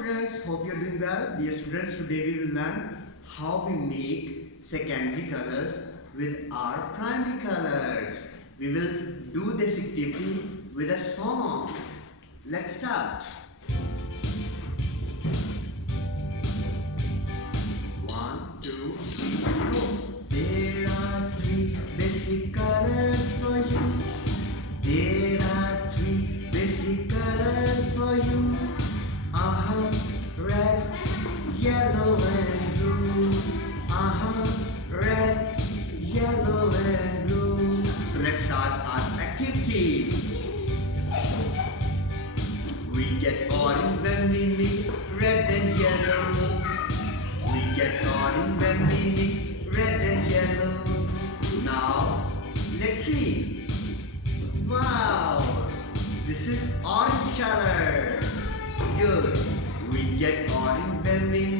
students, hope you are doing well. Dear students, today we will learn how we make secondary colors with our primary colors. We will do this activity with a song. Let's start. One, two, three, go. There are three basic colors for you. There are three basic colors for you. Red, yellow and blue. Red, yellow and blue. So let's start our activity. We get orange when we mix red and yellow. We get orange when we mix red and yellow. Now, let's see. Wow! This is orange color. Good. We get orange when we